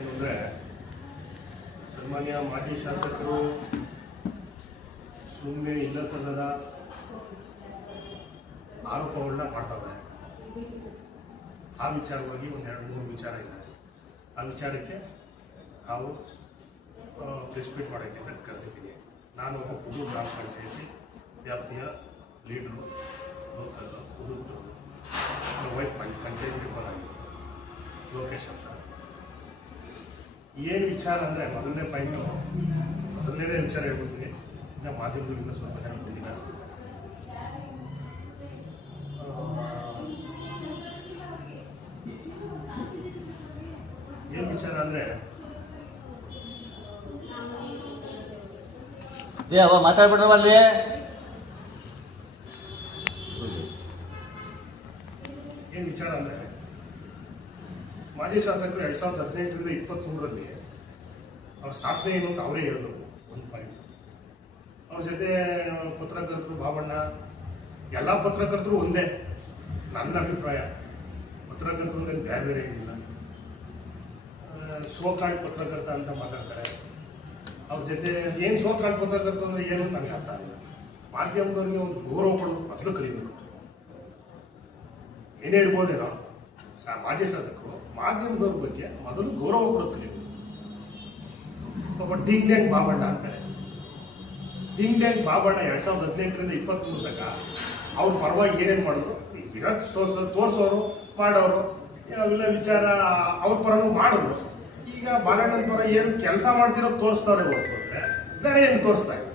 ಏನಂದರೆ ಸನ್ಮಾನ್ಯ ಮಾಜಿ ಶಾಸಕರು ಸುಮ್ಮನೆ ಇಲ್ಲ ಸಲ್ಲದ ಆರೋಪಗಳನ್ನ ಮಾಡ್ತಾರೆ. ಆ ವಿಚಾರವಾಗಿ ಒಂದೆರಡು ಮೂರು ವಿಚಾರ ಇದೆ. ಆ ವಿಚಾರಕ್ಕೆ ನಾವು ಪ್ರೆಸ್ ಮೀಟ್ ಮಾಡೋಕ್ಕೆ ಅಂತ ಕರೆದಿದ್ದೀನಿ. ನಾನು ಒಬ್ಬ ಕುದೂರು ಗ್ರಾಮ ಪಂಚಾಯತಿ ವ್ಯಾಪ್ತಿಯ ಲೀಡ್ರು, ಲೋಕಲ್ಲು ಕುದೂರು. ನನ್ನ ವೈಫ್ ಪಂಚಾಯತ್ ಮೆಂಬರ್ ಆಗಿದೆ, ಲೋಕೇಶ್ ಅಂತ. ಏನು ವಿಚಾರ ಅಂದರೆ ಮೊದಲನೇ ವಿಚಾರ ಹೇಳ್ಬಿಡ್ತೀನಿ. ಇನ್ನು ಮಾಧ್ಯಮದಿಂದ ಸ್ವಲ್ಪ ಜನ ಬಂದಿದ್ದಾರೆ. ಏನು ವಿಚಾರ ಅಂದರೆ ಮಾತಾಡ್ಬಿಡ್ರವ ಅಲ್ಲಿ. ಏನು ವಿಚಾರ ಅಂದರೆ ಮಾಜಿ ಶಾಸಕರು 2018ರಿಂದ 23ರಲ್ಲಿ ಅವ್ರ ಸಾಧನೆ ಏನು ಅಂತ ಅವರೇ ಹೇಳಿದ್ರು. ಒಂದು ಪಾಯಿಂಟ್ ಅವ್ರ ಜೊತೆ ಪತ್ರಕರ್ತರು ಬಾಬಣ್ಣ, ಎಲ್ಲ ಪತ್ರಕರ್ತರು ಒಂದೇ. ನನ್ನ ಅಭಿಪ್ರಾಯ ಪತ್ರಕರ್ತರು ಅಂದರೆ ಬೇರೆ ಬೇರೆ ಏನಿಲ್ಲ. ಸೋಕಾಲ್ಡ್ ಪತ್ರಕರ್ತ ಅಂತ ಮಾತಾಡ್ತಾರೆ. ಅವ್ರ ಜೊತೆ ಏನು ಸೋಕಾಲ್ಡ್ ಪತ್ರಕರ್ತ ಅಂದರೆ ಏನು ನನಗೆ ಅರ್ಥ ಆಗಿಲ್ಲ. ಮಾಧ್ಯಮದವ್ರಿಗೆ ಒಂದು ಗೌರವ ಕೊಡೋದು ಮೊದಲು ಕಲಿಬೇಕು. ಏನೇ ಇರ್ಬೋದೇನೋ ಮಾಜಿ ಶಾಸಕರು ಮಾಧ್ಯಮದವ್ರ ಬಗ್ಗೆ ಮೊದಲು ಗೌರವ ಕೊಡೋದು ಕಲಿಬೇಕು. ಒಬ್ಬ ಡಿಂಗ್ ಡ್ಯಾಂಗ್ ಬಾಬಣ್ಣ ಅಂತಾರೆ. ಡಿಂಗ್ ಡ್ಯಾಂಗ್ ಬಾಬಣ್ಣ 2018ರಿಂದ 23 ತನಕ ಅವ್ರ ಪರವಾಗಿ ಏನೇನು ಮಾಡಿದ್ರು, ತೋರಿಸೋರು ಮಾಡೋರು, ಇವೆಲ್ಲ ವಿಚಾರ ಅವ್ರ ಪರವಾಗಿ ಮಾಡಿದ್ರು. ಈಗ ಬಾಲಣ್ಣನ ಪರ ಏನು ಕೆಲಸ ಮಾಡ್ತಿರೋದು ತೋರಿಸ್ತಾರೆ ಹೊರತು ಅಂದರೆ ಬೇರೆ ಏನು ತೋರಿಸ್ತಾ ಇಲ್ಲ.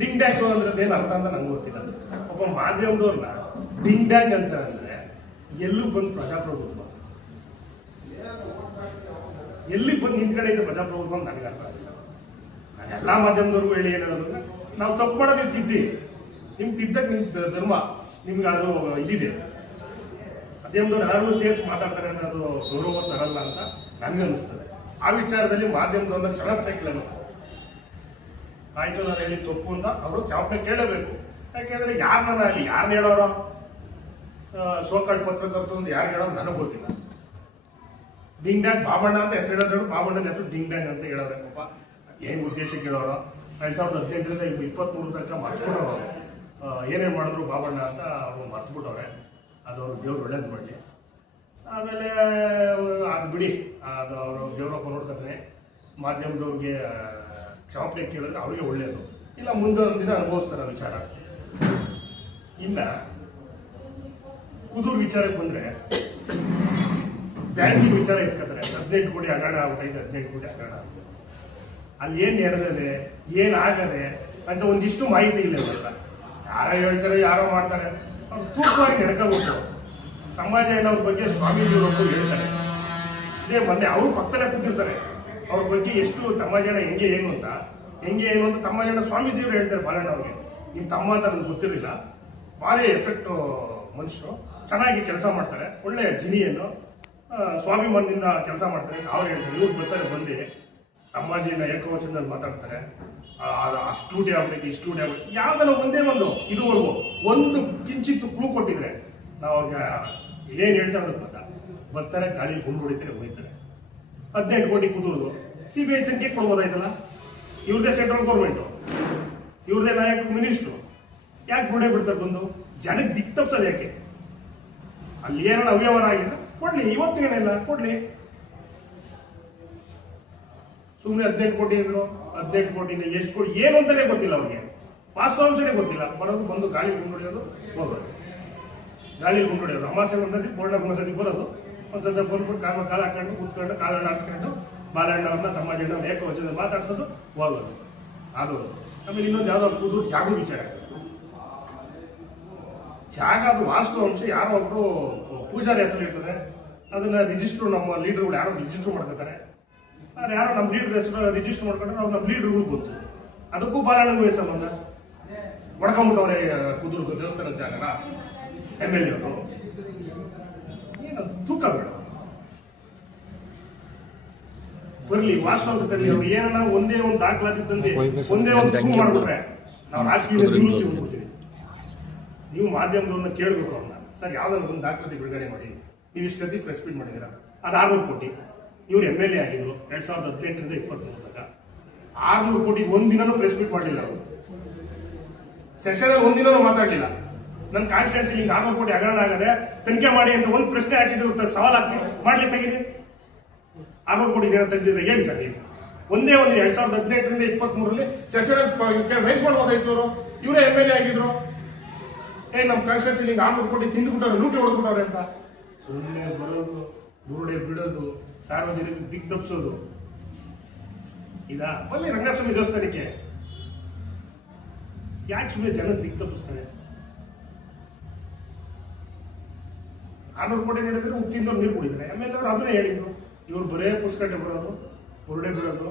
ಡಿಂಗ್ ಡ್ಯಾಂಗ್ ಅಂದ್ರೆ ಏನು ಅರ್ಥ ಅಂತ ನಂಗೆ ಗೊತ್ತಿಲ್ಲ. ಒಬ್ಬ ಮಾಧ್ಯಮದವ್ರನ್ನ ಡಿಂಗ್ ಡ್ಯಾಂಗ್ ಅಂತ ಅಂದರೆ ಎಲ್ಲೂ ಬಂದು ಪ್ರಜಾಪ್ರಭುತ್ವ, ಎಲ್ಲಿ ಬಂದು ನಿಂತ್ಕಡೆ ಇದೆ ಪ್ರಜಾಪ್ರಭುತ್ವ ಅಂತ ನನಗೆ ಅರ್ಥ ಆಗಿಲ್ಲ. ನಾನು ಎಲ್ಲ ಮಾಧ್ಯಮದವ್ರಿಗೂ ಹೇಳಿ ಏನೇನಂದ್ರೆ, ನಾವು ತಪ್ಪು ಮಾಡೋದು ನೀವು ತಿದ್ದಿ, ನಿಮ್ಗೆ ತಿದ್ದಕ್ಕೆ ನಿಮ್ಮ ಧರ್ಮ, ನಿಮ್ಗೆ ಅದು ಇದಿದೆ. ಮಾಧ್ಯಮದವ್ರು ಎಲ್ಲರೂ ಸೇರಿಸಿ ಮಾತಾಡ್ತಾರೆ ಅಂದರೆ ಅದು ಗೌರವ ತರಲ್ಲ ಅಂತ ನನಗೆ ಅನ್ನಿಸ್ತದೆ. ಆ ವಿಚಾರದಲ್ಲಿ ಮಾಧ್ಯಮದವ್ರನ್ನ ಕ್ಷಣಾತ್ಮಕ ಆಯ್ತು, ನಾನು ಹೇಳಿ ತಪ್ಪು ಅಂತ ಅವರು ಕ್ಷಮಾಪಣೆ ಕೇಳಬೇಕು. ಯಾಕೆಂದ್ರೆ ಯಾರನ್ನ ಹೇಳೋರೋ ಸೋಕಾಲ್ಡ್ ಪತ್ರಕರ್ತರು ಅಂತ ಯಾರು ಹೇಳೋರು ನನಗೆ ಗೊತ್ತಿಲ್ಲ. ಡಿಂಗ್ ಡ್ಯಾಂಗ್ ಬಾಬಣ್ಣ ಅಂತ ಹೆಸರು ಹೇಳೋರು, ಬಾಬಣ್ಣನ ಹೆಸರು ಡಿಂಗ್ ಡ್ಯಾಂಗ್ ಅಂತ ಹೇಳೋರೆ. ಪಾಪ ಏನು ಉದ್ದೇಶಕ್ಕೆ ಹೇಳೋರು. 2018ರಿಂದ 23 ತನಕ ಮರ್ತ್ಬಿಡೋರು. ಏನೇನು ಮಾಡಿದ್ರು ಬಾಬಣ್ಣ ಅಂತ ಅವ್ರು ಮರ್ತ್ಬಿಟ್ಟವ್ರೆ. ಅದು ಅವ್ರು ದೇವ್ರು ಒಳ್ಳೇದು ಮಾಡಲಿ. ಆಮೇಲೆ ಅದು ಬಿಡಿ, ಅದು ಅವರು ದೇವರಪ್ಪ ನೋಡ್ಕೊತಾನೆ. ಮಾಧ್ಯಮದವ್ರಿಗೆ ಕ್ಷಮಾಪಣೆ ಕೇಳಿದ್ರೆ ಅವ್ರಿಗೆ ಒಳ್ಳೆಯದು. ಇಲ್ಲ ಮುಂದೆ ಒಂದು ದಿನ ಅನುಭವಿಸ್ತಾರೆ ವಿಚಾರ. ಇನ್ನು ಕುದೂರು ವಿಚಾರಕ್ಕೆ ಬಂದರೆ ಬ್ಯಾಂಕಿಂಗ್ ವಿಚಾರ ಎತ್ಕೋತಾರೆ. 18 ಕೋಟಿ ಹಗರಣ ಆಗ್ಬಿಟ್ಟೈತೆ, 18 ಕೋಟಿ ಹಗರಣ. ಅಲ್ಲಿ ಏನು ನಡೆದಿದೆ, ಏನಾಗದೆ ಅಂತ ಒಂದಿಷ್ಟು ಮಾಹಿತಿ ಇಲ್ಲ. ಯಾರೋ ಹೇಳ್ತಾರೆ, ಯಾರೋ ಮಾಡ್ತಾರೆ. ಅವ್ರು ತೂಕವಾಗಿ ನಡ್ಕೋಬೇಕು. ತಮ್ಮಾಜಯ್ಯನವ್ರ ಬಗ್ಗೆ ಸ್ವಾಮೀಜಿಯವರು ಹೇಳ್ತಾರೆ. ಇದೇ ಮೊನ್ನೆ ಅವ್ರು ಪಕ್ಕದಲ್ಲೇ ಕೂತಿರ್ತಾರೆ. ಅವ್ರ ಬಗ್ಗೆ ಎಷ್ಟು ತಮ್ಮಾಜಯ್ಯನ ಹೆಂಗೆ ಏನು ಅಂತ ತಮ್ಮಾಜಯ್ಯನ ಸ್ವಾಮೀಜಿಯವರು ಹೇಳ್ತಾರೆ. ಬಾಲಣ್ಣವ್ರಿಗೆ ನಿಮ್ಮ ತಮ್ಮ ಅಂತ ನನಗೆ ಗೊತ್ತಿರಲಿಲ್ಲ. ಭಾರಿ ಎಫೆಕ್ಟು ಮನುಷ್ಯರು, ಚೆನ್ನಾಗಿ ಕೆಲಸ ಮಾಡ್ತಾರೆ, ಒಳ್ಳೆ ಜಿನಿಯನ್ನು ಸ್ವಾಭಿಮಾನದಿಂದ ಕೆಲಸ ಮಾಡ್ತಾರೆ. ಅವ್ರು ಹೇಳ್ತಾರೆ, ಇವ್ರು ಬರ್ತಾರೆ, ಬಂದು ತಮ್ಮಾಜಿನ ಏಕವಚನದಲ್ಲಿ ಮಾತಾಡ್ತಾರೆ. ಆ ಸ್ಟುಡಿಯೋ ಆಗ್ಬೇಕು, ಈ ಸ್ಟುಡಿಯೋ ಆಗ್ಬೇಕು, ಯಾವ್ದನ್ನ ಒಂದೇ ಒಂದು ಇದುವರೆಗೂ ಒಂದು ಕಿಂಚಿತ್ತು ಕ್ಲೂ ಕೊಟ್ಟಿದ್ರೆ ನಾವು ಅವ್ರಿಗೆ ಏನು ಹೇಳ್ತಾರೆ ಅಂತ ಬರ್ತಾರೆ, ಗಾಡಿ ಗುಂಡು ಹೊಡಿತಾರೆ, ಹೋಗ್ತಾರೆ. 18 ಕೋಟಿ ಕುದುರುದು CBI ತನಿಖೆ ಕೊಡ್ಬೋದಾಯ್ತಲ್ಲ. ಇವ್ರದೇ ಸೆಂಟ್ರಲ್ ಗೌರ್ಮೆಂಟು, ಇವ್ರದೇ ನಾಯಕ ಮಿನಿಸ್ಟ್ರು, ಯಾಕೆ ಗುಂಡೆ ಬಿಡ್ತಾರೆ ಬಂದು ಜನಕ್ಕೆ ದಿಕ್ ತಪ್ಸೋದು ಯಾಕೆ? ಅಲ್ಲಿ ಏನಾರ ಅವ್ಯವಹಾರ ಆಗಿಲ್ಲ ಕೊಡ್ಲಿ, ಇವತ್ತು ಏನಿಲ್ಲ ಕೊಡ್ಲಿ. ಸುಮ್ಮನೆ 18 ಕೋಟಿ ಇದ್ರು, 18 ಕೋಟಿನ ಎಷ್ಟು ಕೋಟಿ ಏನು ಅಂತಾನೆ ಗೊತ್ತಿಲ್ಲ ಅವ್ರಿಗೆ, ವಾಸ್ತವಾಂಶನೇ ಗೊತ್ತಿಲ್ಲ. ಬರೋದು ಬಂದು ಗಾಳಿ ಗುಂಡೊಡೆಯೋದು, ಹೋಗೋದು, ಗಾಳಿ ಗುಂಡೊಡೆಯೋದು. ಅಮಾಸೆ ಒಂದ್ಸತಿ ಪೂರ್ಣ ಒಂದ್ಸತಿ ಬರೋದು, ಒಂದ್ಸತಿ ಬಂದ್ಬಿಟ್ಟು ಕಾಲ ಹಾಕೊಂಡು ಕೂತ್ಕೊಂಡು ಕಾಲ ಆಡಿಸ್ಕೊಂಡು ಬಾಲಣ್ಣವ್ರನ್ನ ತಮ್ಮಾಜಣ್ಣವ್ರನ್ನ ಏಕವಚನದಲ್ಲಿ ಮಾತಾಡ್ಸೋದು, ಹೋಗೋದು, ಆಗೋದು. ಆಮೇಲೆ ಇನ್ನೊಂದು ಯಾವುದೋ ಕುದೂರು ಜಾಗ ವಿಚಾರ. ಜಾಗ ಅದು ವಾಸ್ತವಾಂಶ ಯಾರೋ ಒಬ್ರು ಪೂಜಾರಿ ಹೆಸರು ಇರ್ತದೆ. ಅದನ್ನ ರಿಜಿಸ್ಟ್ರು ನಮ್ಮ ಲೀಡರ್ಗಳು ಯಾರೋ ರಿಜಿಸ್ಟರ್ ಮಾಡ್ಕೊತಾರೆ. ಯಾರೋ ನಮ್ಮ ಲೀಡರ್ ಹೆಸರು ರಿಜಿಸ್ಟರ್ ಮಾಡ್ಕೊಂಡ್ರೆ ನಾವು ನಮ್ಮ ಲೀಡರ್ಗಳು ಗೊತ್ತು. ಅದಕ್ಕೂ ಬಾಲಣ್ಣನ ಸಂಬಂಧ ಹೊಡ್ಕೊಂಡ್ಬಿಟ್ಟವ್ರೆ ಕುದುರು ದೇವಸ್ಥಾನದ ಜಾಗನ MLA ಅವರು. ಏನು ತೂಕ ಬೇಡ, ಬರಲಿ ವಾಸ್ತವಾಂಶ ತರಲಿ. ಅವ್ರು ಏನನ್ನ ಒಂದೇ ಒಂದು ದಾಖಲಾತಿ ತಂದೆ ಒಂದೇ ಒಂದು ಪ್ರೂವ್ ಮಾಡ್ಬಿಟ್ರೆ ನಾವು ರಾಜಕೀಯ ನಿವೃತ್ತಿ ಹೋಗ್ಬಿಡ್ತೀವಿ. ನೀವು ಮಾಧ್ಯಮದವ್ರನ್ನ ಕೇಳಬೇಕು ಅವ್ರನ್ನ, ಸರ್ ಯಾವ್ದಾದ್ರು ಒಂದು ದಾಖಲಾತಿ ಬಿಡುಗಡೆ ಮಾಡಿ, ನೀವು ಇಷ್ಟು ಸತಿ ಪ್ರೆಸ್ ಮೀಟ್ ಮಾಡಿದ್ದೀರಾ, ಅದು 600 ಕೋಟಿ ಇವ್ರು MLA ಆಗಿದ್ರು 2018ರಿಂದ 23 600 ಕೋಟಿ ಒಂದಿನೂ ಪ್ರೆಸ್ ಮೀಟ್ ಮಾಡಲಿಲ್ಲ ಅವರು. ಸೆಷನಲ್ಲಿ ಒಂದಿನೂ ಮಾತಾಡಲಿಲ್ಲ. ನನ್ನ ಕಾನ್ಸ್ಟಿಟ್ಯೂನ್ಸಿ ಹಿಂಗೆ 600 ಕೋಟಿ ಹಗರಣ ಆಗದೆ ತನಿಖೆ ಮಾಡಿ ಅಂತ ಒಂದು ಪ್ರಶ್ನೆ ಹಾಕಿದ್ರು, ಸವಾಲ್ ಹಾಕ್ತೀವಿ ಮಾಡ್ಲಿ ತೆಗೀರಿ. 600 ಕೋಟಿ ಜನ ತೆಗೆದಿದ್ರೆ ಹೇಳಿ ಸರ್ ನೀವು. ಒಂದೇ 2018ರಿಂದ 23ರಲ್ಲಿ ಸೆಷನಲ್ಲಿ ರೈಸ್ ಮಾಡ್ಬೋದಾಯ್ತು ಅವರು. ಇವರೇ MLA ಆಗಿದ್ರು. ನಮ್ಮ ಕಾನ್ಸ್ಟಿಟ್ಯೂನ್ಸಿ ಹಿಂಗೆ 600 ಕೋಟಿ ತಿಂದುಬಿಟ್ಟವ್ರೆ, ಲೂಟಿ ಹೊಡೆದ್ಬಿಟ್ಟವ್ರೆ ಅಂತ ಸುಮ್ಮನೆ ಬರೋದು, ಬುರುಡೆ ಬಿಡೋದು, ಸಾರ್ವಜನಿಕ ದಿಗ್ದಪ್ಸೋದು. ಇದಾ ಅಲ್ಲಿ ರಂಗಸ್ವಾಮಿ ದೇವಸ್ಥಾನಕ್ಕೆ ಯಾಕೆ ಸುಮ್ಮನೆ ಜನ ದಿಗ್ದಪ್ಪಿಸ್ತಾರೆ? 600 ಕೋಟಿ ನೀಡಿದ್ರೆ ಉಪ್ಪಿಂದವ್ರು ನೀರು ಕುಡಿದ್ರೆ MLA ಅವರು ಅದನ್ನೇ ಹೇಳಿದ್ರು. ಇವ್ರು ಬರೇ ಪುಸ್ತಕಟ್ಟೆ ಬರೋದು, ಬುರುಡೆ ಬಿಡೋದು,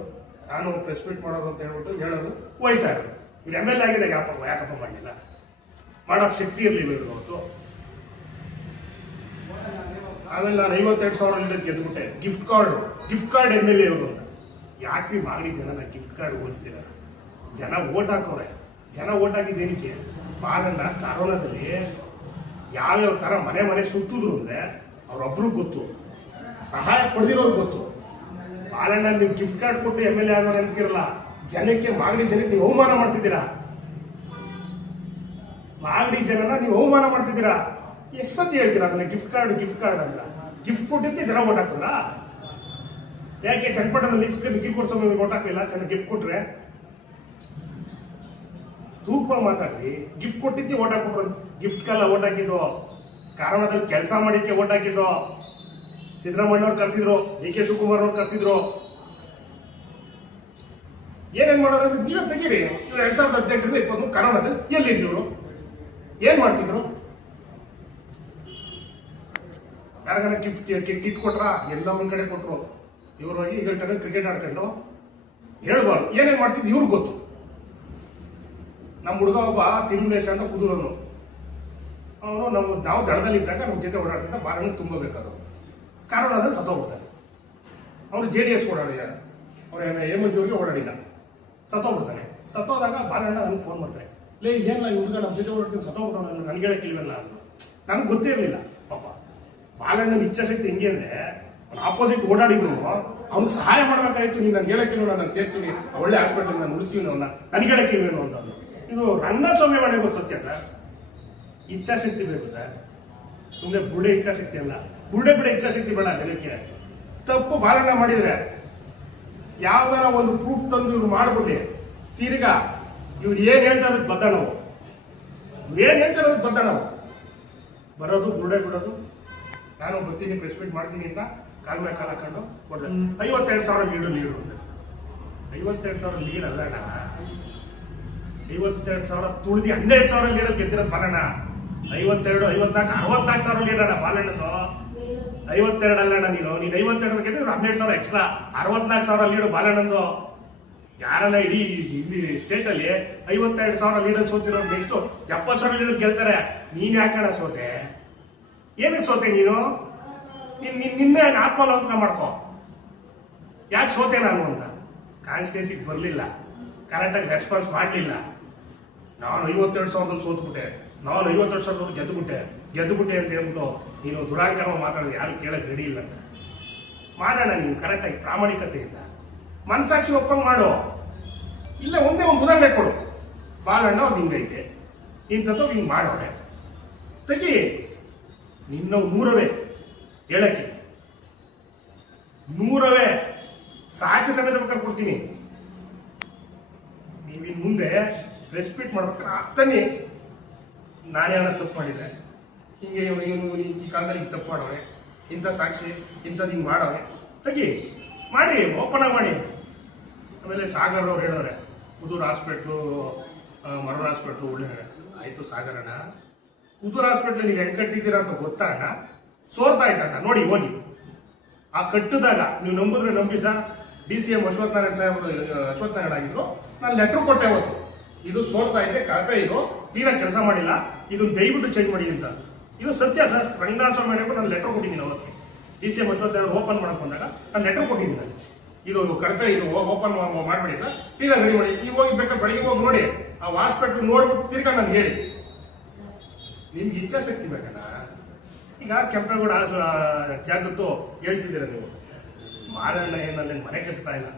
ನಾನು ಪ್ರೆಸ್ ಮೀಟ್ ಮಾಡೋದು ಅಂತ ಹೇಳ್ಬಿಟ್ಟು ಹೇಳೋದು ಹೋಯ್ತಾ ಇರೋದು. ಇವ್ರು MLA ಆಗಿದೆ ಯಾಕಪ್ಪ ಮಾಡಲಿಲ್ಲ? ಮಾಡೋ ಶಕ್ತಿ ಇರಲಿಲ್ಲ ಇವ್ರಿಗೆ ಹೊತ್ತು. ಆಮೇಲೆ ನಾನು 52,000 ಲೀಡರ್ ಗೆದ್ದುಬಿಟ್ಟೆ. ಗಿಫ್ಟ್ ಕಾರ್ಡ್ MLA ಅವರು. ಯಾಕ್ರಿ ಮಾಗಡಿ ಜನ ಗಿಫ್ಟ್ ಕಾರ್ಡ್ ಹೋಲಿಸ್ತೀರ? ಜನ ಓಟ್ ಹಾಕೋರೆ. ಜನ ಓಟ್ ಹಾಕಿದ್ದೇನಕ್ಕೆ? ಬಾಳಣ್ಣ ಕರೋನಾದಲ್ಲಿ ಯಾವ್ಯಾವ ತರ ಮನೆ ಸುತ್ತಿದ್ರು ಅಂದ್ರೆ ಅವ್ರೊಬ್ರು ಗೊತ್ತು, ಸಹಾಯ ಪಡೆದಿರೋರು ಗೊತ್ತು. ಬಾಳಣ್ಣ ನೀವು ಗಿಫ್ಟ್ ಕಾರ್ಡ್ ಕೊಟ್ಟು MLA ಆಗೋರು ಅಂತಿರಲ್ಲ, ಜನಕ್ಕೆ ಮಾಗಡಿ ಜನಕ್ಕೆ ನೀವು ಅವಮಾನ ಮಾಡ್ತಿದ್ದೀರಾ. ಮಾಗಡಿ ಜನನ ನೀವು ಅವಮಾನ ಮಾಡ್ತಿದ್ದೀರಾ. ಎಷ್ಟೊತ್ತಿ ಹೇಳ್ತೀರಾ ಅದನ್ನ ಗಿಫ್ಟ್ ಕಾರ್ಡ್ ಅಂತ? ಗಿಫ್ಟ್ ಕೊಟ್ಟಿದ್ದಕ್ಕೆ ಜನ ಓಟ್ ಹಾಕೋಲ್ಲ. ಯಾಕೆ ಚನ್ನಪಟ್ಟಣದಲ್ಲಿ ನಿಖಿಲ್ ಕುಮಾರಸ್ವಾಮಿ ಓಟ್ ಹಾಕಲಿಲ್ಲ? ಚೆನ್ನಾಗಿ ಗಿಫ್ಟ್ ಕೊಟ್ರೆ ತೂಕ ಮಾತಾಡ್ರಿ. ಗಿಫ್ಟ್ ಕೊಟ್ಟಿದ್ದೆ ಓಟ್ ಹಾಕೊಟ್ರು. ಗಿಫ್ಟ್ ಕಾಲ ಓಟ್ ಹಾಕಿದ್ದು, ಕಾರಣದಲ್ಲಿ ಕೆಲಸ ಮಾಡಿಕ್ಕೆ ಓಟ್ ಹಾಕಿದ್ದು. ಸಿದ್ದರಾಮಯ್ಯವ್ರು ಕರ್ಸಿದ್ರು, DK ಶಿವಕುಮಾರ್ ಅವ್ರು ಕರ್ಸಿದ್ರು. ಏನೇನ್ ಮಾಡೋರು ಅಂದ್ರೆ ನೀವೇ ತೆಗೀರಿ. ಇವ್ರು 2018ರಿಂದ 23 ಕರೋನಾದಲ್ಲಿ ಎಲ್ಲಿದ್ರು ಇವರು? ಏನ್ ಮಾಡ್ತಿದ್ರು? ಯಾರಿಗಾನ ಕಿಟ್ ಕೊಟ್ರ? ಎಲ್ಲ ಒಂದ್ ಕಡೆ ಕೊಟ್ರು. ಇವರು ಹೋಗಿ ಈಗ ಕ್ರಿಕೆಟ್ ಆಡ್ಕೊಂಡು ಹೇಳ್ಬಾರ್ದು. ಏನೇನ್ ಮಾಡ್ತಿದ್ರು ಇವ್ರಿಗೆ ಗೊತ್ತು. ನಮ್ಮ ಹುಡುಗ ಒಬ್ಬ ತಿರುಮಲೇಶ ಅಂತ ಕುದೂರನು, ಅವನು ನಾವು ದಳದಲ್ಲಿ ಇದ್ದಾಗ ನಮ್ಮ ಜೊತೆ ಓಡಾಡ್ತಿದ್ದ. ಬಾಲಣ್ಣ ತುಂಬಬೇಕಾದ್ರು ಕಾರಣದಲ್ಲಿ ಸತ್ತೋಗ್ಬಿಡ್ತಾನೆ. ಅವನು JDS ಓಡಾಡಿದ್ದಾರೆ, ಅವ್ರ ಹೇಮಂಜೂರಿಗೆ ಓಡಾಡಿದ, ಸತ್ತೋಗ್ಬಿಡ್ತಾನೆ. ಸತ್ತೋದಾಗ ಬಾಲಣ್ಣ ನನಗೆ ಫೋನ್ ಮಾಡ್ತಾರೆ, ಲೇ ಏನಿಲ್ಲ ಈ ಹುಡುಗ ನಮ್ಮ ಜೊತೆ ಓಡಾಡ್ತೀನಿ ಸತ್ತೋಗ್ಬಿಡೋಣ, ನನಗೆ ಹೇಳಕ್ಕಿಲ್ವಲ್ಲ ಅಂತ. ನನಗೆ ಗೊತ್ತೇ ಇರಲಿಲ್ಲ ಪಾಪ. ಬಾಲಣ್ಣನ ಇಚ್ಛಾಶಕ್ತಿ ಹೆಂಗೆ ಅಂದ್ರೆ ಅವ್ನು ಆಪೋಸಿಟ್ ಓಡಾಡಿದ್ರು ಅವ್ನಿಗೆ ಸಹಾಯ ಮಾಡ್ಬೇಕಾಯ್ತು. ನೀನು ನನಗೆ ಹೇಳಕ್ಕಿಲ್ವ, ನಾನು ಸೇರ್ತೀನಿ ಒಳ್ಳೆ ಹಾಸ್ಪಿಟಲ್ ನಾನು ಉಳಿಸ್ತೀನಿ ಅವನ್ನ, ನನಗೆ ಹೇಳಕ್ಕಿಲ್ವೇನು ಅಂತ. ಇದು ರಂಗಸ್ವಾಮಿ ಮನೆ ಗೊತ್ತು ಸತ್ಯ ಸರ್. ಇಚ್ಛಾಶಕ್ತಿ ಬೇಕು ಸರ್, ಸುಮ್ಮನೆ ಬುಡೆ ಇಚ್ಛಾಶಕ್ತಿ ಅಲ್ಲ. ಬುಡೆ ಇಚ್ಛಾಶಕ್ತಿ ಬೇಡ ಜನಕ್ಕೆ. ತಪ್ಪು ಬಾಲಣ್ಣ ಮಾಡಿದ್ರೆ ಯಾವ್ದಾರ ಒಂದು ಪ್ರೂಫ್ ತಂದು ಇವ್ರು ಮಾಡ್ಬಿಟ್ಟು ತಿರ್ಗಾ ಇವ್ರು ಏನ್ ಹೇಳ್ತಾರೆ ಬದ್ದ ನಾವು, ಏನ್ ಹೇಳ್ತಾರೆ ಬದ್ದ ನಾವು ಬರೋದು, ಬುಡೆ ಬಿಡೋದು. ನಾನು ಬರ್ತೀನಿ ಪ್ರೆಸ್ ಮೀಟ್ ಮಾಡ್ತೀನಿ ಅಂತ ಕಾಲ ಮೇಲೆ ಕಾಲ ಹಾಕೊಂಡು ಕೊಡ್ರೆ 52,000 ಲೀಡು 52,000 ಲೀಡ್ ಅಲ್ಲಣ್ಣ. 52,000 ತುಳಿದಿ 12,000 ಲೀಡಲ್ಲಿ ಗೆದ್ದಿರೋದು ಬಾಲಣ್ಣ. 52, 54, 64,000 ಲೀಡ್ ಅಣ್ಣ ಬಾಲಣ್ಣದು. 52 ಅಲ್ಲಣ್ಣ. ನೀನು 52 ಗೆದ್ದರೆ 12,000 ಎಕ್ಸ್ಟ್ರಾ, 64,000 ಲೀಡು ಬಾಲಣ್ಣಂದು. ಯಾರನ್ನ ಇಡೀ ಸ್ಟೇಟ್ ಅಲ್ಲಿ 52,000 ಲೀಡರ್ ಸೋತಿರೋದು ನೆಕ್ಸ್ಟ್ 70,000 ಲೀಡರ್ ಗೆಲ್ತಾರೆ. ನೀನ್ ಯಾಕಣ್ಣ ಸೋತೆ? ಏನಕ್ಕೆ ಸೋತೆ ನೀನು? ನಿನ್ನೆ ಆತ್ಮಲೋಕನ ಮಾಡ್ಕೋ, ಯಾಕೆ ಸೋತೆ ನಾನು ಅಂತ. ಕಾನ್ಸ್ಟಿಟ್ಯೂನ್ಸಿಗೆ ಬರಲಿಲ್ಲ, ಕರೆಕ್ಟಾಗಿ ರೆಸ್ಪಾನ್ಸ್ ಮಾಡಲಿಲ್ಲ. ನಾನು 52,000 ಸೋತ್ಬಿಟ್ಟೆ, ನಾನು 52,000 ಗೆದ್ದುಬಿಟ್ಟೆ ಅಂತ ಹೇಳ್ಬಿಟ್ಟು ನೀನು ದುರಾಂಕರ ಮಾತಾಡೋದು ಯಾರು ಕೇಳಕ್ಕೆ ರೆಡಿ ಇಲ್ಲ. ಮಾಡೋಣ ನೀವು ಕರೆಕ್ಟಾಗಿ ಪ್ರಾಮಾಣಿಕತೆಯಿಂದ ಮನಸಾಕ್ಷಿ ಒಪ್ಪಂಗೆ ಮಾಡು. ಇಲ್ಲ ಒಂದೇ ಒಂದು ಉದಾಹರಣೆ ಕೊಡು, ಬಾಲಣ್ಣ ಅವ್ರು ಹಿಂಗೈತೆ ಇಂಥದ್ದು ಹಿಂಗೆ ಮಾಡೋರೆ ತೆಗಿ. ನಿನ್ನ 100ವೇ ಹೇಳಕ್ಕೆ 100ವೇ ಸಾಕ್ಷಿ ಸಮೇತ ಬೇಕಾದ್ರೆ ಕೊಡ್ತೀನಿ. ನೀವಿನ್ ಮುಂದೆ ರೆಸ್ಪೆಕ್ಟ್ ಮಾಡ್ಬೇಕಾದ್ರೆ ಅರ್ಥನೇ ನಾನೇ ಹಣ ತಪ್ಪು ಮಾಡಿದ್ರೆ ಹಿಂಗೆ ಇವನು ಈ ಕಾಲದಲ್ಲಿ ತಪ್ಪು ಮಾಡೋರೆ, ಇಂಥ ಸಾಕ್ಷಿ ಇಂಥದ್ದು ಹಿಂಗೆ ಮಾಡೋರೆ ತೆಗಿ ಮಾಡಿ, ಓಪನ್ ಆಗಿ ಮಾಡಿ. ಆಮೇಲೆ ಸಾಗರ್ ಅವ್ರು ಹೇಳೋರೆ ಕುದೂರು ಹಾಸ್ಪಿಟ್ಲು, ಮರಣ ಹಾಸ್ಪಿಟ್ಲು ಒಳ್ಳೆ ಆಯ್ತು. ಸಾಗರಣ್ಣ ಕುದೂರು ಹಾಸ್ಪಿಟ್ಲ್ ನೀವು ಹೆಂಗೆ ಕಟ್ಟಿದ್ದೀರಾ ಅಂತ ಗೊತ್ತಣ್ಣ, ಸೋರ್ತಾ ಇದ್ದಣ್ಣ ನೋಡಿ ಹೋಗಿ. ಆ ಕಟ್ಟಿದಾಗ ನೀವು ನಂಬಿದ್ರೆ ನಂಬಿ ಸರ್, DCM ಅಶ್ವತ್ಥನಾರಾಯಣ ಸಾಹೇಬರು ಅಶ್ವತ್ಥನಾರಾಯಣ ಆಗಿದ್ರು, ನಾನು ಲೆಟರ್ ಕೊಟ್ಟೆ ಅವತ್ತು. ಇದು ಸೋರ್ತಾ ಇದೆ, ಕಳಪೆ ಇದು, ಕ್ಲೀನಾಗಿ ಕೆಲಸ ಮಾಡಿಲ್ಲ, ಇದನ್ನ ದಯವಿಟ್ಟು ಚೇಂಜ್ ಮಾಡಿ ಅಂತ. ಇದು ಸತ್ಯ ಸರ್. ರಂಗನಾಥಸ್ವಾಮಿ ಮೇಡಮ್ ನಾನು ಲೆಟರ್ ಕೊಟ್ಟಿದ್ದೀನಿ ಅವತ್ತು. DCM ಅಶ್ವತ್ಥನಾರಾಯಣ ಓಪನ್ ಮಾಡಕ್ ಬಂದಾಗ ನಾನು ಲೆಟರ್ ಕೊಟ್ಟಿದ್ದೀನಿ. ಇದು ಕಳಪೆ, ಇದು ಓಪನ್ ಮಾಡಬೇಡಿ ಸರ್, ತೀರಾ ರೆಡಿ ಮಾಡಿ. ನೀವು ಹೋಗಿ ಬೇಕಾದ್ರೆ ಬೆಳಿಗ್ಗೆ ಹೋಗಿ ನೋಡಿ ಆ ಹಾಸ್ಪಿಟ್ಲ್ ನೋಡ್ಬಿಟ್ಟು ತಿರ್ಗಾ ನಾನು ಹೇಳಿ. ನಿಮ್ಗೆ ಇಚ್ಛಾಶಕ್ತಿ ಬೇಕಣ್ಣ. ಈಗ ಕೆಂಪೇಗೌಡ ಜಾಗತ್ತು ಹೇಳ್ತಿದ್ದೀರ ನೀವು, ಮಾರಣ್ಣ ಏನಲ್ಲಿ ಮನೆ ಕಟ್ತಾ ಇಲ್ಲ,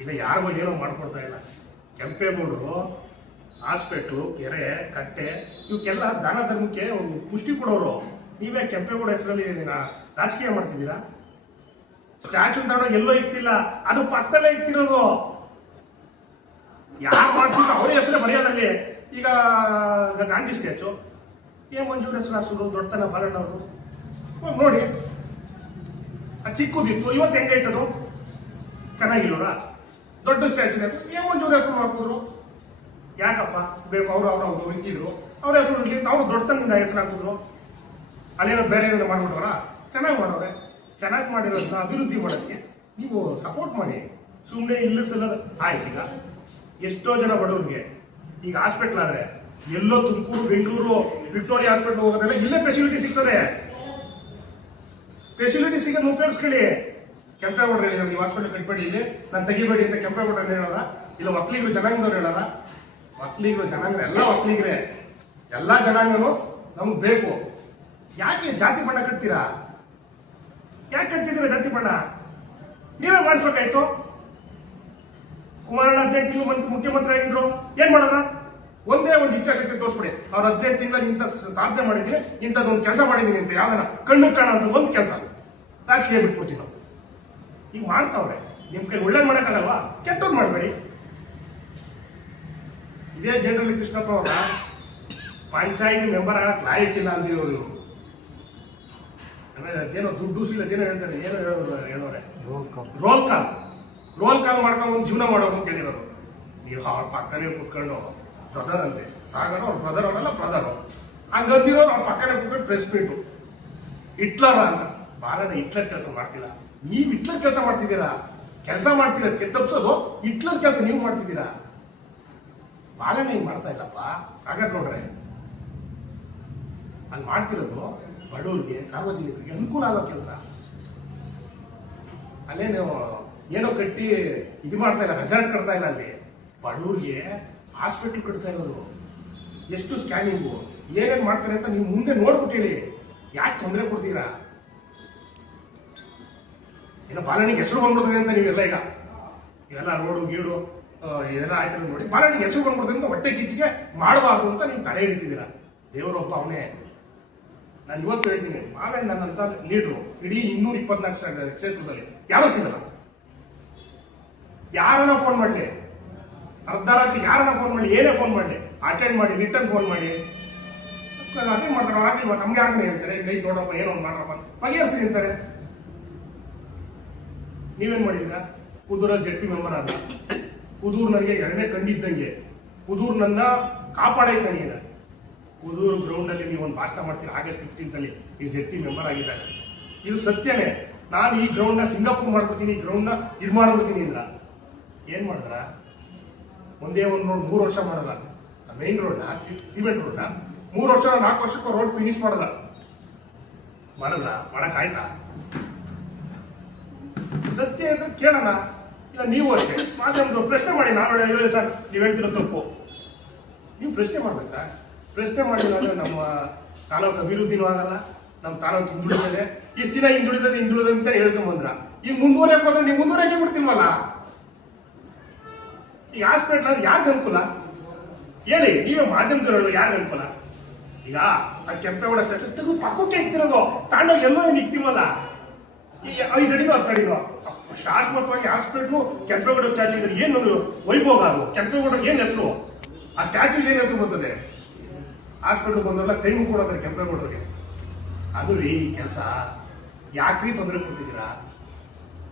ಇಲ್ಲ ಯಾರಿಗೂ ಏನೋ ಮಾಡ್ಕೊಡ್ತಾ ಇಲ್ಲ. ಕೆಂಪೇಗೌಡರು ಹಾಸ್ಪಿಟ್ಲು, ಕೆರೆ, ಕಟ್ಟೆ ಇವಕ್ಕೆಲ್ಲ ದಾನ ಧರ್ಮಕ್ಕೆ ಒಂದು ಪುಷ್ಟಿ ಕೊಡೋರು. ನೀವೇ ಕೆಂಪೇಗೌಡ ಹೆಸರಲ್ಲಿ ರಾಜಕೀಯ ಮಾಡ್ತಿದ್ದೀರಾ? ಸ್ಟ್ಯಾಚು ತಗೊಂಡು ಎಲ್ಲೋ ಇಕ್ತಿಲ್ಲ, ಅದು ಪಕ್ಕದಲ್ಲೇ ಇಕ್ತಿರೋದು. ಯಾರು ಮಾಡ್ತಿದ್ರು ಅವರ ಹೆಸರೇ ಬರೆಯೋದಲ್ಲಿ. ಈಗ ಗಾಂಧಿ ಸ್ಟ್ಯಾಚು ಮಂಜೂರು ಹೆಸರು ಹಾಕ್ಸೋದು ದೊಡ್ಡತನ ಬಾಲಣ್ಣವ್ರದ್ದು ನೋಡಿ. ಅದು ಚಿಕ್ಕದಿತ್ತು, ಇವತ್ತು ಹೆಂಗೈತದು? ಚೆನ್ನಾಗಿಲ್ವರ? ದೊಡ್ಡ ಸ್ಟ್ಯಾಚು ಮಂಜೂರು ಹೆಸರು ಹಾಕಿದ್ರು. ಯಾಕಪ್ಪ ಬೇಕು? ಅವರು ಇಕ್ಕಿದ್ರು, ಅವ್ರ ಹೆಸರು ಇರ್ಲಿ, ಅವ್ರು ದೊಡ್ಡತನದಿಂದ ಹೆಸರು ಹಾಕಿದ್ರು. ಅಲ್ಲೇನೋ ಬೇರೆ ಏನೋ ಮಾಡ್ಬಿಟ್ಟವ್ರ? ಚೆನ್ನಾಗಿ ಮಾಡೋರೆ. ಚೆನ್ನಾಗಿ ಮಾಡಿರೋದನ್ನ ಅಭಿವೃದ್ಧಿ ಮಾಡೋದಕ್ಕೆ ನೀವು ಸಪೋರ್ಟ್ ಮಾಡಿ. ಸುಮ್ಮನೆ ಇಲ್ಲಿಸಲ್ಲ ಆಯ್ತು. ಈಗ ಎಷ್ಟೋ ಜನ ಬಡವ್ರಿಗೆ ಈಗ ಹಾಸ್ಪಿಟ್ಲ್ ಆದ್ರೆ ಎಲ್ಲೋ ತುಮಕೂರು, ಬೆಂಗಳೂರು, ವಿಕ್ಟೋರಿಯಾ ಹಾಸ್ಪಿಟ್ಲ್ ಹೋಗೋದ್ರೆಲ್ಲ ಇಲ್ಲೇ ಫೆಸಿಲಿಟಿ ಸಿಗ್ತದೆ. ಫೆಸಿಲಿಟಿ ಸಿಗೋದು ಉಪಯೋಗಿಸ್ಕೊಳ್ಳಿ. ಕೆಂಪೇಗೌಡರು ಹೇಳಿದ್ರು ನೀವು ಹಾಸ್ಪಿಟಲ್ ಕಟ್ಬೇಡಿ, ಇಲ್ಲಿ ನಾನು ತೆಗಿಬೇಡಿ ಅಂತ ಕೆಂಪೇಗೌಡರು ಹೇಳೋದ? ಇಲ್ಲ ಒಕ್ಕಲಿಗರು ಜನಾಂಗದವ್ರು ಹೇಳೋದ? ಒಕ್ಕಲಿಗರು ಜನಾಂಗ ಎಲ್ಲ ಒಕ್ಕಲಿಗರೇ, ಎಲ್ಲ ಜನಾಂಗನೂ ನಮ್ಗೆ ಬೇಕು. ಯಾಕೆ ಜಾತಿ ಬಣ್ಣ ಕಟ್ತೀರಾ? ಯಾಕೆ ಕಟ್ತಿದ್ದೀರಾ ಜಾತಿ ಬಣ್ಣ? ನೀವೇ ಮಾಡಿಸ್ಬೇಕಾಯ್ತು. ಕುಮಾರಣ್ಣ 18 ತಿಂಗಳು ಮುಖ್ಯಮಂತ್ರಿ ಆಗಿದ್ರು, ಏನ್ ಮಾಡಿದ್ರ? ಒಂದೇ ಒಂದು ಇಚ್ಛಾಶಕ್ತಿ ತೋರಿಸ್ಬಿಡಿ. ಅವ್ರು 18 ತಿಂಗಳಲ್ಲಿ ಇಂಥ ಸಾಧನೆ ಮಾಡಿದ್ದೀನಿ, ಇಂಥದ್ದೊಂದು ಕೆಲಸ ಮಾಡಿದ್ದೀನಿ ಅಂತ ಯಾವ್ದಾರ ಕಣ್ಣು ಕಾಣೋಂಥ ಒಂದು ಕೆಲಸ ರಾಜಕೀಯ ಬಿಟ್ಬಿಡ್ತೀವಿ ನಾವು. ಈಗ ಮಾಡ್ತಾವ್ರೆ. ನಿಮ್ ಕೈ ಒಳ್ಳೇದು ಮಾಡೋಕ್ಕಾಗಲ್ವಾ? ಕೆಟ್ಟದ್ದು ಮಾಡಬೇಡಿ. ಇದೇ ಜನರಲ್ಲಿ ಕೃಷ್ಣಪ್ಪ ಅವರ ಪಂಚಾಯತಿ ಮೆಂಬರ್ ಆಗಕ್ಕೆ ಲಾಯಕ್ಕಿಲ್ಲ ಅಂದಿರೋರು. ಆಮೇಲೆ ಅದೇನೋ ದುಡ್ಡು ಸಿಲ್ಲ ಅದೇನೋ ಹೇಳ್ತಾರೆ, ಏನೋ ಹೇಳೋರೆ ರೋಲ್ ಕಾಲ್ ಮಾಡ್ಕೊಂಡು ಒಂದು ಜೀವನ ಮಾಡೋರು ಅಂತ ಹೇಳಿರೋರು. ನೀವು ಅವ್ರ ಪಕ್ಕನೇ ಕೂತ್ಕೊಂಡು ಬ್ರದರ್ ಅಂತೆ ಸಾಗರ, ಅವ್ರ ಬ್ರದರ್ ಅವರಲ್ಲ ಬ್ರದರು ಹಂಗಂದಿರೋರು ಅವ್ರ ಪಕ್ಕನೇ ಕೂತ್ಕೊಂಡು ಪ್ರೆಸ್ ಮೀಟು. ಹಿಟ್ಲರ ಅಂತ ಬಾಲಣ್ಣ ಹಿಟ್ಲರ್ ಕೆಲಸ ಮಾಡ್ತಿಲ್ಲ, ನೀವು ಹಿಟ್ಲರ್ ಕೆಲಸ ಮಾಡ್ತಿದ್ದೀರಾ. ಕೆಲಸ ಮಾಡ್ತೀರ ಕೆತ್ತಪ್ಸೋದು ಹಿಟ್ಲರ್ ಕೆಲಸ ನೀವು ಮಾಡ್ತಿದ್ದೀರಾ. ಬಾಲಣ್ಣ ಹಿಂಗ್ ಮಾಡ್ತಾ ಇಲ್ಲಪ್ಪ ಸಾಗರ್ ನೋಡ್ರೆ. ಹಂಗ್ ಮಾಡ್ತಿರೋದು ಬಡವರಿಗೆ, ಸಾರ್ವಜನಿಕರಿಗೆ ಅನುಕೂಲ ಆಗೋ ಕೆಲಸ. ಅಲ್ಲೇ ನೀವು ಏನೋ ಕಟ್ಟಿ ಇದು ಮಾಡ್ತಾ ಇಲ್ಲ, ರೆಸಾರ್ಟ್ ಕಟ್ತಾ ಇಲ್ಲ. ಅಲ್ಲಿ ಬಡವ್ರಿಗೆ ಹಾಸ್ಪಿಟ್ಲ್ ಕಟ್ತಾ ಇರೋದು. ಎಷ್ಟು ಸ್ಕ್ಯಾನಿಂಗು ಏನೇನು ಮಾಡ್ತಾರೆ ಅಂತ ನೀವು ಮುಂದೆ ನೋಡ್ಬಿಟ್ಟು ಹೇಳಿ. ಯಾಕೆ ತೊಂದರೆ ಕೊಡ್ತೀರಾ? ಏನೋ ಬಾಲಣ್ಣಿಗೆ ಹೆಸರು ಬಂದ್ಬಿಡ್ತದೆ ಅಂತ ನೀವೆಲ್ಲ ಈಗ ಇವೆಲ್ಲ ರೋಡು ಗೀಡು ಇದೆಲ್ಲ ಆಯ್ತು ನೋಡಿ. ಬಾಲಣ್ಣಿಗೆ ಹೆಸರು ಬಂದ್ಬಿಡ್ತದೆ ಅಂತ ಹೊಟ್ಟೆ ಕಿಚ್ಚಿಗೆ ಮಾಡಬಾರ್ದು ಅಂತ ನೀವು ತಡೆ ಹಿಡಿತಿದ್ದೀರಾ. ದೇವರೊಬ್ಬ ಅವನೇ. ನಾನು ಇವತ್ತು ಹೇಳ್ತೀನಿ, ಬಾಲಣ್ಣನಂತ ಲೀಡ್ರು ಇಡೀ 224 ಕ್ಷೇತ್ರದಲ್ಲಿ ಯಾವ ಸಿಗಲ್ಲ. ಯಾರನ್ನ ಫೋನ್ ಮಾಡಲಿ, ಅರ್ಧ ರಾತ್ರಿ ಯಾರನ್ನ ಫೋನ್ ಮಾಡಲಿ, ಏನೇ ಫೋನ್ ಮಾಡಲಿ, ಅಟೆಂಡ್ ಮಾಡಿ, ರಿಟರ್ನ್ ಫೋನ್ ಮಾಡಿ ಅಟೆಂಡ್ ಮಾಡ್ತಾರೆ. ಆಗಿಲ್ವಾ ನಮ್ಗೆ ಯಾರನ್ನ ಹೇಳ್ತಾರೆ, ಕೈ ನೋಡಪ್ಪ ಏನೋ ಒಂದು ಮಾಡ್ರಪ್ಪ ಬಗೆಹರಿಸಿ ನಿಂತಾರೆ. ನೀವೇನ್ ಮಾಡಿದ್ದೀರಾ? ಕುದೂರ ಜೆಟ್ಟಿ ಮೆಂಬರ್ ಆದ ಕುದೂರ್ ನನಗೆ ಎರಡನೇ ಕಂಡಿದ್ದಂಗೆ. ಕುದೂರ್ ನನ್ನ ಕಾಪಾಡೈತೆ ನನಗೆ. ಕುದೂರು ಗ್ರೌಂಡ್ ಅಲ್ಲಿ ನೀವು ಒಂದು ಭಾಷಣ ಮಾಡ್ತೀರಿ August 15th ಅಲ್ಲಿ ಈ ಜೆಟ್ಟಿ ಮೆಂಬರ್ ಆಗಿದ್ದಾರೆ. ಇದು ಸತ್ಯನೇ. ನಾನು ಈ ಗ್ರೌಂಡ್ ನ ಸಿಂಗಾಪುರ್ ಮಾಡ್ಬಿಡ್ತೀನಿ, ಈ ಗ್ರೌಂಡ್ ನ ಇದು ಮಾಡ್ಬಿಡ್ತೀನಿ ಅಂದ್ರ ಏನ್ ಮಾಡಿದ್ರ? ಒಂದೇ ಒಂದು ರೋಡ್ 3 ವರ್ಷ ಮಾಡಲ್ಲ. ಮೈನ್ ರೋಡ್ ನ ಸಿಮೆಂಟ್ ರೋಡ್ ನ 3 ವರ್ಷ 4 ವರ್ಷಕ್ಕೂ ರೋಡ್ ಫಿನಿಶ್ ಮಾಡಲ್ಲ. ಮಾಡಕ್ ಆಯ್ತಾ? ಸತ್ಯ ಅಂದ್ರೆ ಕೇಳೋಣ. ಇಲ್ಲ ನೀವು ಅಷ್ಟೇ ಮಾಧ್ಯಮದವರು ಪ್ರಶ್ನೆ ಮಾಡಿ. ನಾನು ಹೇಳಿದ್ರೆ ಸರ್ ನೀವು ಹೇಳ್ತಿರೋ ತಪ್ಪು, ನೀವು ಪ್ರಶ್ನೆ ಮಾಡ್ಬೇಕು ಸರ್. ಪ್ರಶ್ನೆ ಮಾಡಿಲ್ಲ ಅಂದ್ರೆ ನಮ್ಮ ತಾಲೂಕು ಅಭಿವೃದ್ಧಿನೂ ಆಗಲ್ಲ, ನಮ್ಮ ತಾಲೂಕು ಹಿಂದುಳಿದಿದೆ. ಇಷ್ಟು ದಿನ ಹಿಂದುಳಿದ ಅಂತ ಹೇಳ್ಕೊಂಬಂದ್ರ ಈಗ ಮುಂದುವರೆಯಕ್ಕೆ ಹೋದ್ರೆ ನೀವು ಮುಂದುವರೆಗೆ ಬಿಡ್ತಿಲ್ವಲ್ಲ. ಈ ಹಾಸ್ಪಿಟ್ಲ್ ಅಂದ್ರೆ ಯಾರಿಗೆ ಅನುಕೂಲ ಹೇಳಿ? ನೀವೇ ಮಾಧ್ಯಮದವರು ಯಾರಿಗೆ ಅನುಕೂಲ? ಈಗ ಆ ಕೆಂಪೇಗೌಡ ಸ್ಟ್ಯಾಚು ತೆಗೆದು ಪಕ್ಕಕ್ಕೆ ಇಕ್ತಿರೋದು ತಾಂಡೋಗಿ ಎಲ್ಲೋ ಇಕ್ತಿಲ್ವಲ್ಲ. ಈ 5 ಅಡಿನೋ 10 ಅಡಿನೋ ಶಾಶ್ವತವಾಗಿ ಹಾಸ್ಪಿಟ್ಲು ಕೆಂಪೇಗೌಡ ಸ್ಟ್ಯಾಚು ಇದ್ರೆ ಏನು ವೈಭೋಗ? ಅದು ಕೆಂಪೇಗೌಡ ಏನ್ ಹೆಸರು? ಆ ಸ್ಟ್ಯಾಚು ಏನ್ ಹೆಸರು ಬರ್ತದೆ? ಹಾಸ್ಪಿಟ್ಲ್ ಬಂದಲ್ಲ ಕೈ ಮುಕ್ಕೊಡೋದ್ರೆ ಕೆಂಪೇಗೌಡರಿಗೆ. ಅದು ರೀ ಕೆಲಸ. ಯಾಕ್ರಿ ತೊಂದರೆ ಕೊಡ್ತಿದ್ದೀರಾ?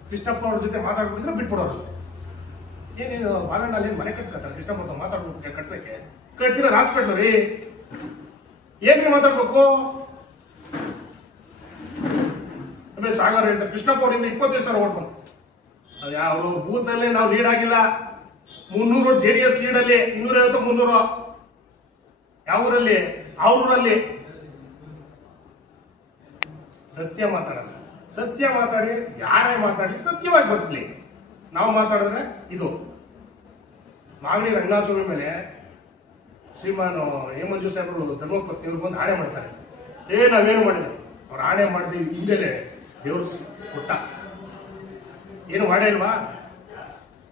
ಕೃಷ್ಣಪ್ಪ ಅವ್ರ ಜೊತೆ ಮಾತಾಡ್ಬಿಟ್ಟಿದ್ರೆ ಬಿಟ್ಬಿಡೋರು. ಏನೇನು ಬಾಲಣ್ಣಲ್ಲಿ ಮನೆ ಕಟ್ಕೊತಾರೆ ಕೃಷ್ಣಪ್ಪ ಅಂತ ಮಾತಾಡ್ಬಿಟ್ಟು ಕಟ್ಸಕ್ಕೆ ಕಟ್ತಿರೋದು ಹಾಸ್ಪಿಟ್ಲ್ ರೀ. ಏನ್ರಿ ಮಾತಾಡ್ಬೇಕು? ಆಮೇಲೆ ಸಾಗರ್ ಹೇಳ್ತಾರೆ ಕೃಷ್ಣಪ್ಪ ಅವರಿಂದ 25,000 ಓಟ್ ಬಂತು. ಅದು ಯಾವ ಬೂತ್ನಲ್ಲೇ ನಾವು ಲೀಡ್ ಆಗಿಲ್ಲ. 300 ಓಟ್ JDS ಲೀಡ್ ಅಲ್ಲಿ, 250 300 ಯಾವ ಊರಲ್ಲಿ? ಅವ್ರಲ್ಲಿ ಸತ್ಯ ಮಾತಾಡಲ್ಲ. ಸತ್ಯ ಮಾತಾಡಿ, ಯಾರೇ ಮಾತಾಡಲಿ ಸತ್ಯವಾಗಿ ಬದುಕಲಿ. ನಾವು ಮಾತಾಡಿದ್ರೆ ಇದು ಮಾಗಡಿ ರಂಗನಾಥಸ್ವಾಮಿ ಮೇಲೆ ಶ್ರೀಮಾನ್ ಹೇಮಂಜು ಸಾಹೇಬರು ಧರ್ಮಪತ್ನಿ ಇವ್ರು ಬಂದು ಆಣೆ ಮಾಡ್ತಾರೆ. ನಾವೇನು ಮಾಡಿಲ್ಲ. ಅವ್ರು ಆಣೆ ಮಾಡಿದ ಹಿಂದೆಲೆ ದೇವ್ರು ಕೊಟ್ಟ. ಏನು ಮಾಡೇ ಇಲ್ವಾ?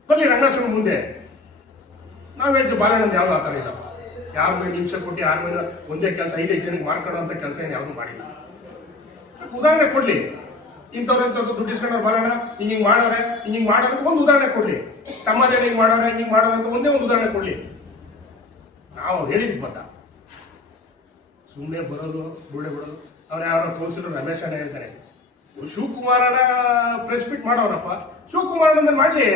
ಬನ್ನಿ ರಂಗನಾಥಸ್ವಾಮಿ ಮುಂದೆ. ನಾವು ಹೇಳ್ತೀವಿ ಬಾಲಣ್ಣಂದು ಯಾವ್ದು ಆ ಥರ ಇಲ್ಲ. ಯಾರ ಮೇಲೆ ನಿಮಿಷ ಕೊಟ್ಟು ಯಾರ ಮೇಲೆ ಒಂದೇ ಕೆಲಸ 5 ಜನಕ್ಕೆ ಮಾಡ್ಕೊಳ್ಳೋಂಥ ಕೆಲಸ ಏನು ಯಾವುದು ಮಾಡಿಲ್ಲ. ಉದಾಹರಣೆ ಕೊಡ್ಲಿ, ಇಂಥವ್ರಂಥದ್ದು ದುಡ್ಡು ಇಸ್ಕೊಂಡ್ರೆ ಬಾಲಣ್ಣ ಹಿಂಗೆ ಮಾಡೋರೆ ಹಿಂಗೆ ಮಾಡೋರೆ ಒಂದು ಉದಾಹರಣೆ ಕೊಡ್ಲಿ. ತಮ್ಮ ಜನ ಹಿಂಗೆ ಮಾಡೋರೆ ಹಿಂಗೆ ಮಾಡೋರೆ ಅಂತ ಒಂದೇ ಒಂದು ಉದಾಹರಣೆ ಕೊಡ್ಲಿ. ನಾವು ಹೇಳಿದ್ವಿ ಬತ್ತ ಸುಮ್ಮನೆ ಬರೋದು ಬುಳ್ಳೆ ಬಿಡೋದು. ಅವ್ರು ಯಾರೋ ತೋರಿಸಿದ್ರು ರಮೇಶ್ ಅಣ್ಣ ಹೇಳ್ತಾರೆ, ಶಿವಕುಮಾರಣ್ಣ ಪ್ರೆಸ್ ಮೀಟ್ ಮಾಡೋರಪ್ಪ, ಶಿವಕುಮಾರಣ್ಣ ಮಾಡಲಿ.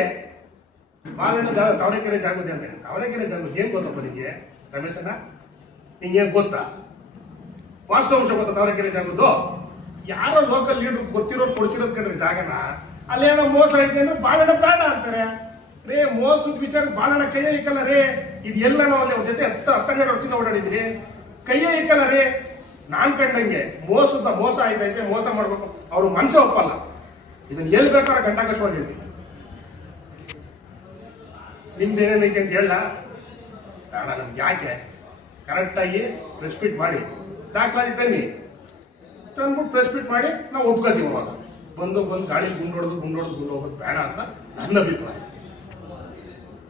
ಬಾಲಣ್ಣ ತಾವರೆಕೆರೆ ಜಾಗೃತಿ ಅಂತಾನೆ. ತಾವರೆಕೆರೆ ಜಾಗೃತಿ ಏನ್ ಗೊತ್ತಪ್ಪ ನಿಂಗೆ ರಮೇಶ್ ಅಣ್ಣ? ನಿಂಗೇನ್ ಗೊತ್ತಾ? ವಾಸ್ತವಾಂಶ ಗೊತ್ತಾ ತಾವರೆಕೆರೆ ಜಾಗೃತಿ? ಯಾರೋ ಲೋಕಲ್ ಲೀಡರ್ ಗೊತ್ತಿರೋರು ಕೊಡ್ಸಿರೋದು ಕಂಡ್ರೆ ಜಾಗನ ಅಲ್ಲೇನೋ ಮೋಸ ಐತೆ ಅಂದ್ರೆ ಬಾಳಣ್ಣ ಬೇಡ ಅಂತಾರೆ. ರೇ ಮೋಸದ ವಿಚಾರ ಬಾಳಣ್ಣ ಕೈಯೇ ಇಕ್ಕಲ್ಲ ರೇ. ಇದು ಎಲ್ಲ ನಾವು ಅಲ್ಲಿ ಅವ್ರ ಜೊತೆ 10 ವರ್ಷದಿಂದ ಓಡಾಡಿದ್ರಿ. ಕೈಯೇ ಇಕ್ಕಲ್ಲ ರೇ. ನಾನ್ ಕಂಡಂಗೆ ಮೋಸ ಆಯ್ತೈತೆ, ಮೋಸ ಮಾಡ್ಬೇಕು ಅವ್ರು ಮನಸ್ಸೇ ಒಪ್ಪಲ್ಲ. ಇದನ್ನ ಎಲ್ಲಿ ಬೇಕಾದ್ರೆ ಗಂಟಾಕಶವಾಗಿ ಹೇಳ್ತೀನಿ. ನಿಮ್ದೇನೇನೈತೆ ಅಂತ ಹೇಳ ಬೇಡ, ನಮ್ಗೆ ಯಾಕೆ ಕರೆಕ್ಟಾಗಿ ಪ್ರೆಸ್ ಮೀಟ್ ಮಾಡಿ ದಾಖಲಾತಿ ತನ್ನಿ, ತಂದ್ಬಿಟ್ಟು ಪ್ರೆಸ್ ಮೀಟ್ ಮಾಡಿ ನಾವು ಒಪ್ಕೋತೀವಿ. ಅವಾಗ ಬಂದು ಗಾಳಿ ಗುಂಡೊಡ್ದು ಹೋಗೋದು ಬೇಡ ಅಂತ ನನ್ನ ಅಭಿಪ್ರಾಯ.